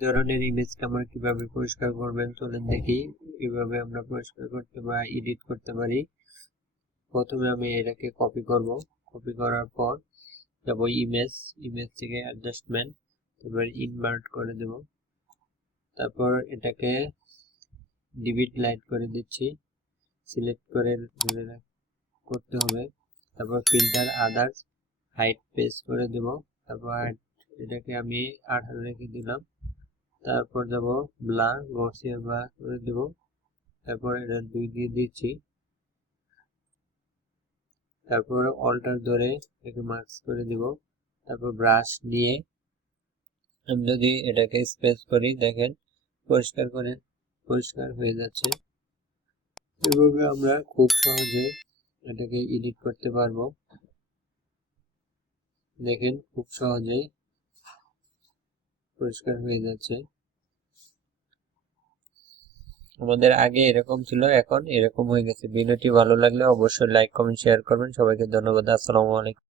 ধরনের ইমেজকে আমরা কীভাবে পরিষ্কার করবেন চলেন দেখি। কীভাবে আমরা পরিষ্কার করতে বা এডিট করতে পারি। প্রথমে আমি এটাকে কপি করব। কপি করার পর যাব ইমেজ ইমেজ থেকে অ্যাডজাস্টমেন্ট তারপর ইনভার্ট করে দেব। তারপর এটাকে ডিভিট লাইট করে দিচ্ছি। সিলেক্ট করে করতে হবে। তারপর ফিল্টার আদার্স হাইট পেস করে দেব। তারপর এটাকে আমি আঠারো রেখে দিলাম। তারপর যাব ব্লার গসিয়া ব্লার করে দেব। তারপর এটা দুই দিয়ে দিচ্ছি। তারপর অল্টার ধরে এটাকে মার্কস করে দিব। তারপর ব্রাশ নিয়ে আমি যদি এটাকে স্পেস করি, দেখেন, পরিষ্কার করে পরিষ্কার হয়ে যাচ্ছে। এভাবে আমরা খুব সহজে এটাকে এডিট করতে পারব। দেখেন, খুব সহজেই পরিষ্কার হয়ে যাচ্ছে। আমাদের আগে এরকম ছিল, এখন এরকম হয়ে গেছে। ভিডিওটি ভালো লাগলে অবশ্যই লাইক কমেন্ট শেয়ার করবেন। সবাইকে ধন্যবাদ। আসসালামু আলাইকুম।